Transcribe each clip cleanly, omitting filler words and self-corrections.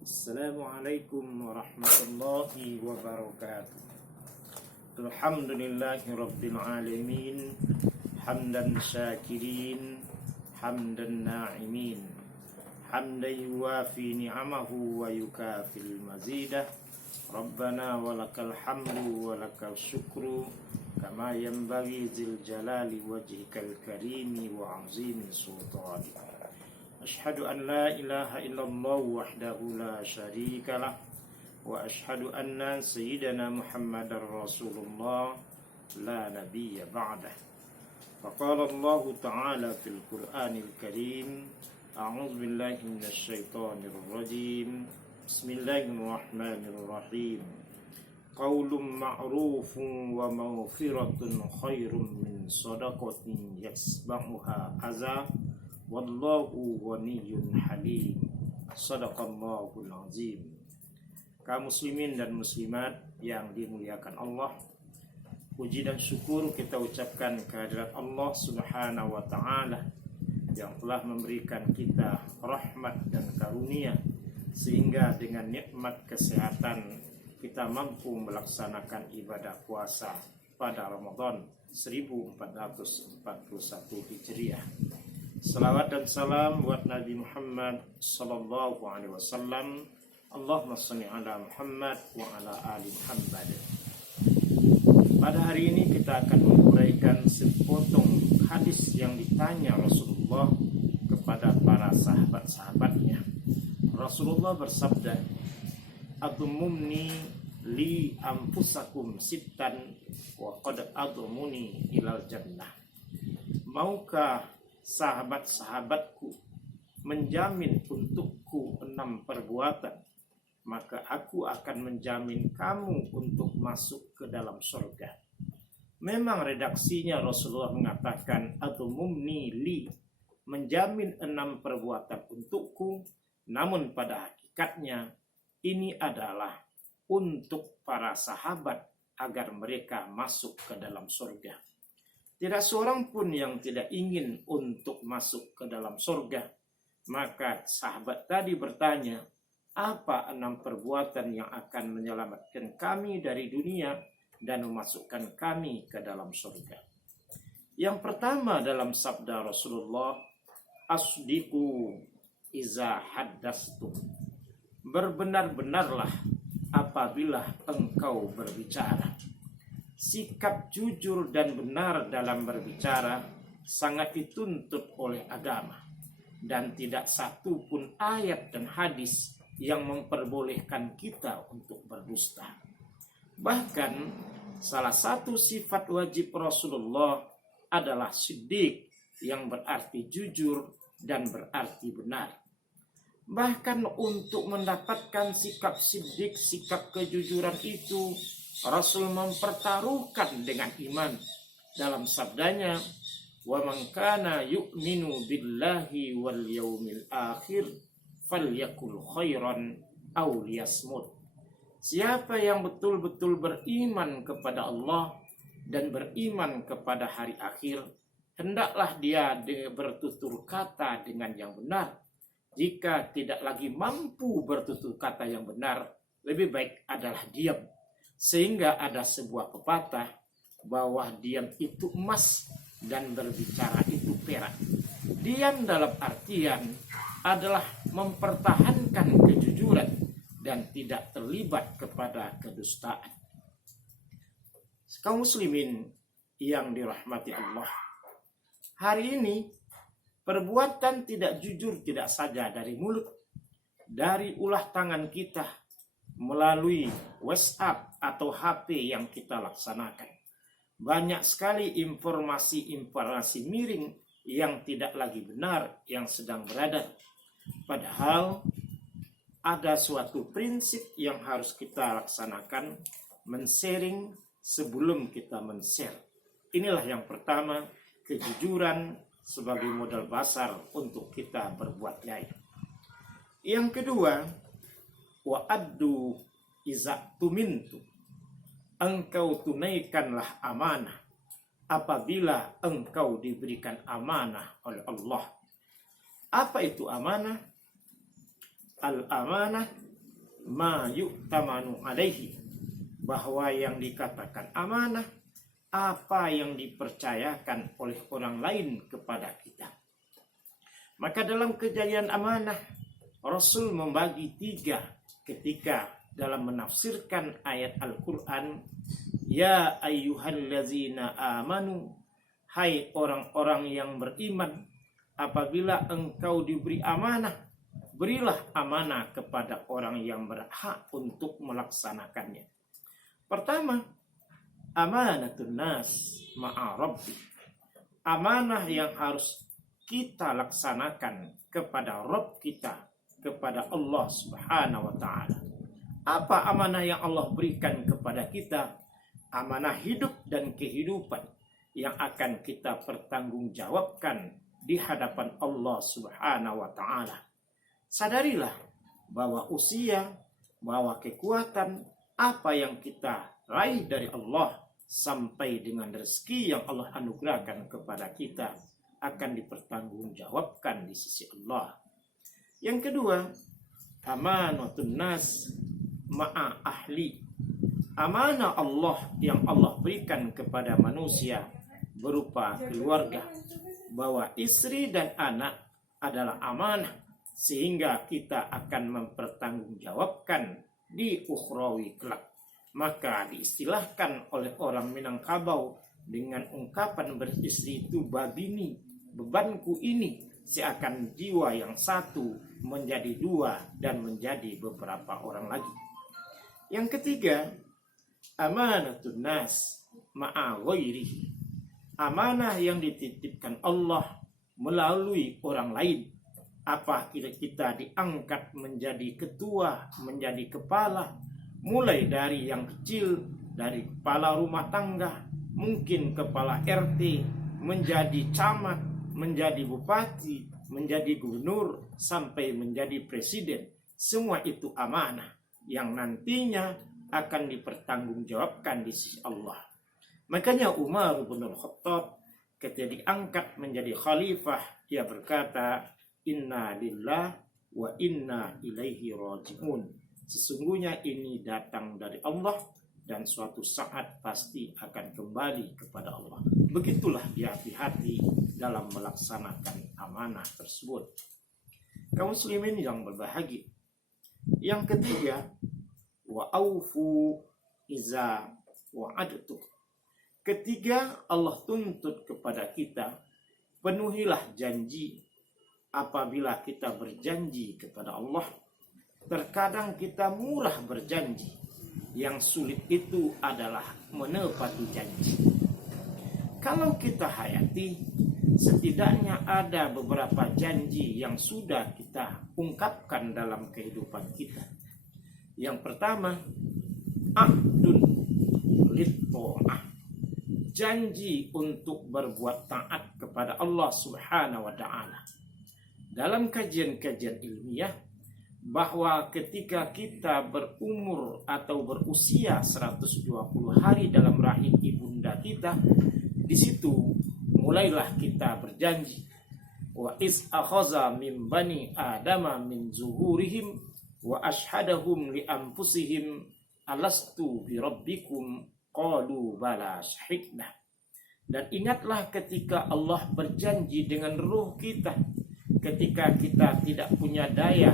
Assalamualaikum warahmatullahi wabarakatuh. Alhamdulillahi rabbil alamin. Hamdan syakirin, hamdan na'imin, hamdan yuwafi ni'amahu wa yukafil mazidah. Rabbana walakal hamdu walakal syukru kama yanbaghi zil jalali wajhikal karimi wa azimi sultanik. Ashhadu an la ilaha illallah wahdahu la syarika lah wa ashhadu anna sayyidana Muhammadar Rasulullah la nabiyya ba'dah. Faqala Allah ta'ala fil Qur'anil Karim, a'udzu billahi minasy syaithanir rajim. Bismillahirrahmanirrahim. Qaulun ma'rufun wa maghfiratun khairum min shadaqatin yasba'uha adza. Wallahu ghaniyyun halim. Shadaqallahul azim. Kaum muslimin dan muslimat yang dimuliakan Allah, puji dan syukur kita ucapkan kehadirat Allah Subhanahu wa taala yang telah memberikan kita rahmat dan karunia sehingga dengan nikmat kesehatan kita mampu melaksanakan ibadah puasa pada Ramadan 1441 Hijriah. Salawat dan salam buat Nabi Muhammad sallallahu alaihi wasallam. Allahumma shalli ala Muhammad wa ala ali Muhammad. Pada hari ini kita akan menguraikan sepotong hadis yang ditanya Rasulullah kepada para sahabat-sahabatnya. Rasulullah bersabda, "Adumuni li anfusakum sittan wa qad adumuni ilal jannah." Maukah sahabat-sahabatku menjamin untukku 6 perbuatan, maka aku akan menjamin kamu untuk masuk ke dalam surga. Memang redaksinya Rasulullah mengatakan atumumni li, menjamin 6 perbuatan untukku, namun pada hakikatnya ini adalah untuk para sahabat agar mereka masuk ke dalam surga. Tidak seorang pun yang tidak ingin untuk masuk ke dalam surga. Maka sahabat tadi bertanya, apa 6 perbuatan yang akan menyelamatkan kami dari dunia dan memasukkan kami ke dalam surga? Yang pertama dalam sabda Rasulullah, asdiqu iza haddastu. Berbenar-benarlah apabila engkau berbicara. Sikap jujur dan benar dalam berbicara sangat dituntut oleh agama, dan tidak satu pun ayat dan hadis yang memperbolehkan kita untuk berdusta. Bahkan salah satu sifat wajib Rasulullah adalah siddiq, yang berarti jujur dan berarti benar. Bahkan untuk mendapatkan sikap siddiq, sikap kejujuran itu, Rasul mempertaruhkan dengan iman. Dalam sabdanya, "Wa man kana yu'minu billahi wal yaumil akhir falyakul khairan aw liyasmut." Siapa yang betul-betul beriman kepada Allah dan beriman kepada hari akhir, hendaklah dia bertutur kata dengan yang benar. Jika tidak lagi mampu bertutur kata yang benar, lebih baik adalah diam. Sehingga ada sebuah pepatah bahwa diam itu emas dan berbicara itu perak. Diam dalam artian adalah mempertahankan kejujuran dan tidak terlibat kepada kedustaan. Kaum muslimin yang dirahmati Allah, hari ini perbuatan tidak jujur tidak saja dari mulut, dari ulah tangan kita, melalui WhatsApp atau HP yang kita laksanakan. Banyak sekali informasi-informasi miring yang tidak lagi benar yang sedang beredar. Padahal ada suatu prinsip yang harus kita laksanakan, men-sharing sebelum kita men-share. Inilah yang pertama, kejujuran sebagai modal dasar untuk kita berbuat baik. Yang kedua, wa'addu iza tumintu. Engkau tunaikanlah amanah apabila engkau diberikan amanah oleh Allah. Apa itu amanah? Al-amanah ma yu'tamanu alaihi, bahwa yang dikatakan amanah apa yang dipercayakan oleh orang lain kepada kita. Maka dalam kejadian amanah, Rasul membagi 3 ketika dalam menafsirkan ayat Al-Quran. Ya ayyuhallazina amanu, hai orang-orang yang beriman, apabila engkau diberi amanah, berilah amanah kepada orang yang berhak untuk melaksanakannya. Pertama, amanatun nas ma'a rabbi, amanah yang harus kita laksanakan kepada Rabb kita, kepada Allah Subhanahu wa ta'ala. Apa amanah yang Allah berikan kepada kita? Amanah hidup dan kehidupan yang akan kita pertanggungjawabkan di hadapan Allah Subhanahu wa ta'ala. Sadarilah bahwa usia, bahwa kekuatan, apa yang kita raih dari Allah sampai dengan rezeki yang Allah anugerahkan kepada kita akan dipertanggungjawabkan di sisi Allah. Yang kedua, amanatun nas ma'a ahli, amanah Allah yang Allah berikan kepada manusia berupa keluarga, bahwa istri dan anak adalah amanah, sehingga kita akan mempertanggungjawabkan di ukhrawi kelak. Maka diistilahkan oleh orang Minangkabau dengan ungkapan beristri itu babini, bebanku ini seakan jiwa yang satu menjadi 2 dan menjadi beberapa orang lagi. Yang ketiga, amanatun nas ma'a ghairihi, amanah yang dititipkan Allah melalui orang lain. Apa kita diangkat menjadi ketua, menjadi kepala, mulai dari yang kecil, dari kepala rumah tangga, mungkin kepala RT, menjadi camat, menjadi bupati, menjadi gubernur, sampai menjadi presiden. Semua itu amanah yang nantinya akan dipertanggungjawabkan di sisi Allah. Makanya Umar bin Khattab ketika diangkat menjadi khalifah, dia berkata, inna lillah wa inna ilaihi raji'un. Sesungguhnya ini datang dari Allah dan suatu saat pasti akan kembali kepada Allah. Begitulah dia hati-hati dalam melaksanakan amanah tersebut. Kaum muslimin yang berbahagia. Yang ketiga, wa aufu iza wa'adtu. Ketiga, Allah tuntut kepada kita, penuhilah janji apabila kita berjanji kepada Allah. Terkadang kita murah berjanji, yang sulit itu adalah menepati janji. Kalau kita hayati, setidaknya ada beberapa janji yang sudah kita ungkapkan dalam kehidupan kita. Yang pertama, ahdun lit-ta'ah, janji untuk berbuat taat kepada Allah Subhanahu wa ta'ala. Dalam kajian-kajian ilmiah, bahwa ketika kita berumur atau berusia 120 hari dalam rahim ibunda kita, di situ mulailah kita berjanji. Wa iz akhaza min bani adama min zuhurihim wa ashhadahum li anfusihim alastu bi rabbikum qalu bala syahidna. Dan ingatlah ketika Allah berjanji dengan ruh kita, ketika kita tidak punya daya,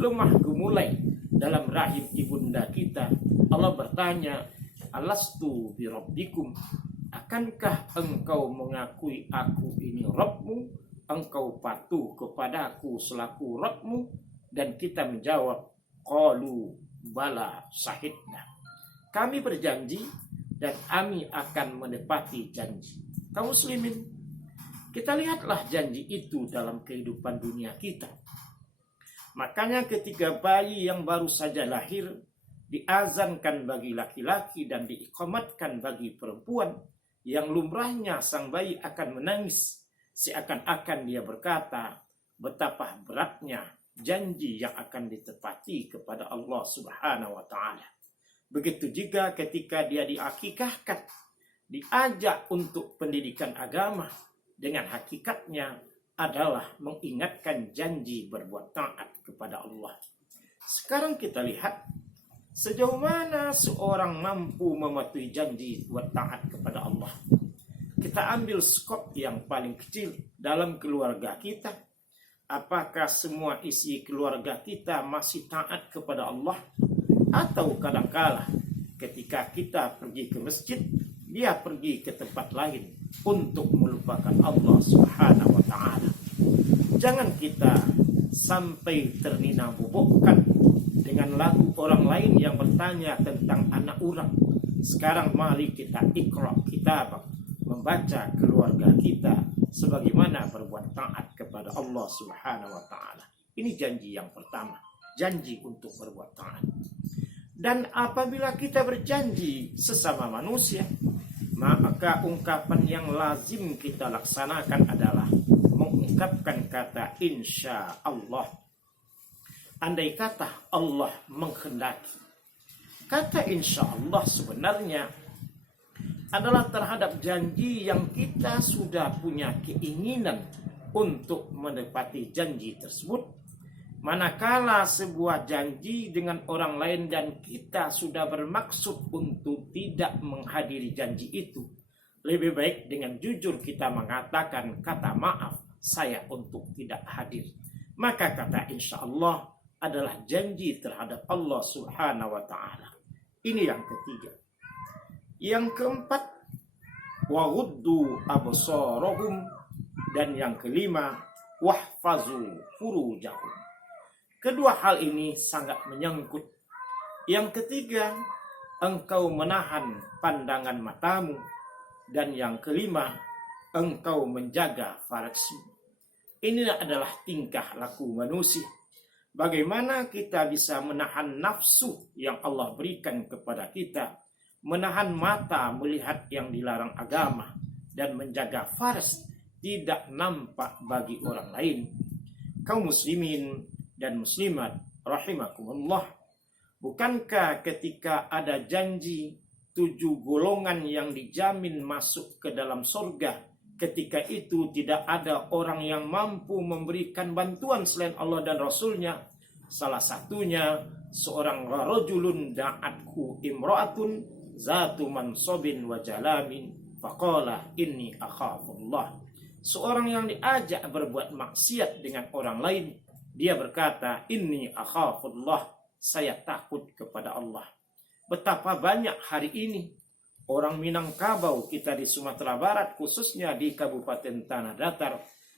lemah gemulai dalam rahim ibunda kita, Allah bertanya, alastu bi rabbikum, akankah engkau mengakui aku ini Rabbmu, engkau patuh kepadaku selaku Rabbmu? Dan kita menjawab, qalu bala syahidna, kami berjanji dan kami akan menepati janji. Kaum muslimin, kita lihatlah janji itu dalam kehidupan dunia kita. Makanya ketika bayi yang baru saja lahir diazankan bagi laki-laki dan diiqamatkan bagi perempuan, yang lumrahnya sang bayi akan menangis, seakan-akan dia berkata betapa beratnya janji yang akan ditepati kepada Allah Subhanahu wa ta'ala. Begitu juga ketika dia diakikahkan, diajak untuk pendidikan agama, dengan hakikatnya adalah mengingatkan janji berbuat taat kepada Allah. Sekarang kita lihat sejauh mana seorang mampu mematuhi janji buat taat kepada Allah. Kita ambil skop yang paling kecil dalam keluarga kita. Apakah semua isi keluarga kita masih taat kepada Allah? Atau kadangkala ketika kita pergi ke masjid, dia pergi ke tempat lain untuk melupakan Allah Subhanahu wa ta'ala. Jangan kita sampai ternina-bobokkan dengan lagu orang lain yang bertanya tentang anak orang. Sekarang mari kita iqra kitab, membaca keluarga kita sebagaimana berbuat taat kepada Allah Subhanahu wa ta'ala. Ini janji yang pertama, janji untuk berbuat taat. Dan apabila kita berjanji sesama manusia, maka ungkapan yang lazim kita laksanakan adalah mengungkapkan kata insya Allah. Andai kata Allah menghendaki. Kata insya Allah sebenarnya adalah terhadap janji yang kita sudah punya keinginan untuk menepati janji tersebut. Manakala sebuah janji dengan orang lain dan kita sudah bermaksud untuk tidak menghadiri janji itu, lebih baik dengan jujur kita mengatakan kata maaf saya untuk tidak hadir. Maka kata insya Allah adalah janji terhadap Allah Subhanahu wa ta'ala. Ini yang ketiga. Yang keempat, waghuddu absarahum, dan yang kelima, wahfazu furujahum. Kedua hal ini sangat menyangkut. Yang ketiga, engkau menahan pandangan matamu, dan yang kelima, engkau menjaga farajmu. Ini adalah tingkah laku manusia. Bagaimana kita bisa menahan nafsu yang Allah berikan kepada kita, menahan mata melihat yang dilarang agama, dan menjaga farj tidak nampak bagi orang lain. Kaum muslimin dan muslimat rahimakumullah, bukankah ketika ada janji 7 golongan yang dijamin masuk ke dalam surga, ketika itu tidak ada orang yang mampu memberikan bantuan selain Allah dan Rasulnya? Salah satunya seorang rajulun da'atku imra'atun zatu mansabin wa jalamin faqala inni akhafullah. Seorang yang diajak berbuat maksiat dengan orang lain, dia berkata, inni akhafullah, saya takut kepada Allah. Betapa banyak hari ini orang Minangkabau kita di Sumatera Barat, khususnya di Kabupaten Tanah Datar,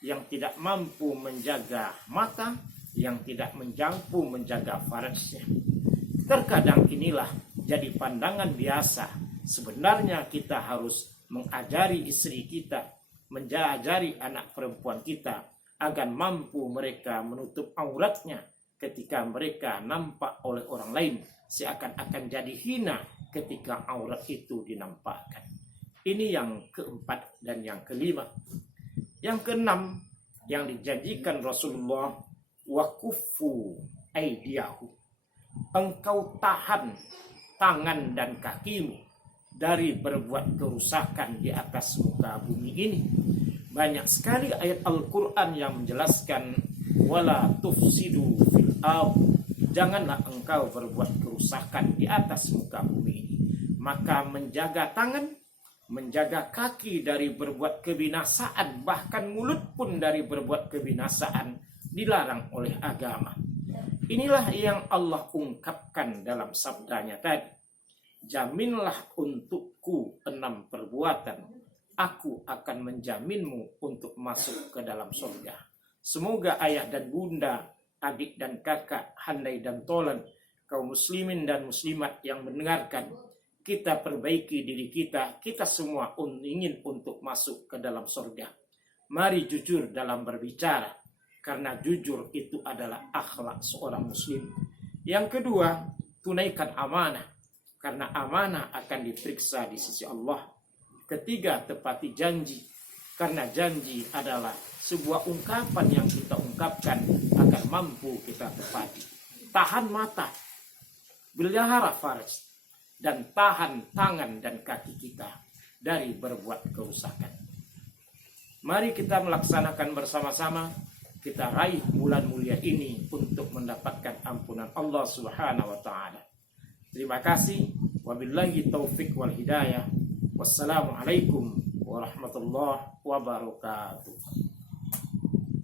yang tidak mampu menjaga mata, yang tidak mampu menjaga farajnya. Terkadang inilah jadi pandangan biasa. Sebenarnya kita harus mengajari istri kita, mengajari anak perempuan kita, agar mampu mereka menutup auratnya ketika mereka nampak oleh orang lain, seakan-akan jadi hina ketika aurat itu dinampakkan. Ini yang keempat dan yang kelima. Yang keenam, yang dijanjikan Rasulullah, wakufu aidiyahu, engkau tahan tangan dan kakimu dari berbuat kerusakan di atas muka bumi ini. Banyak sekali ayat Al-Quran yang menjelaskan wala tufsidu fil ardh, janganlah engkau berbuat kerusakan di atas muka bumi ini. Maka menjaga tangan, menjaga kaki dari berbuat kebinasaan, bahkan mulut pun dari berbuat kebinasaan, dilarang oleh agama. Inilah yang Allah ungkapkan dalam sabdanya tadi. Jaminlah untukku 6 perbuatan, aku akan menjaminmu untuk masuk ke dalam surga. Semoga ayah dan bunda, adik dan kakak, handai dan tolan, kaum muslimin dan muslimat yang mendengarkan, kita perbaiki diri kita. Kita semua ingin untuk masuk ke dalam surga. Mari jujur dalam berbicara, karena jujur itu adalah akhlak seorang muslim. Yang kedua, tunaikan amanah, karena amanah akan diperiksa di sisi Allah. Ketiga, tepati janji, karena janji adalah sebuah ungkapan yang kita ungkapkan agar mampu kita tepati. Tahan mata, pelihara farj, dan tahan tangan dan kaki kita dari berbuat kerusakan. Mari kita melaksanakan bersama-sama kita raih bulan mulia ini untuk mendapatkan ampunan Allah Subhanahu wa taala. Terima kasih. Wabillahi taufik wal hidayah. Wassalamualaikum warahmatullahi wabarakatuh.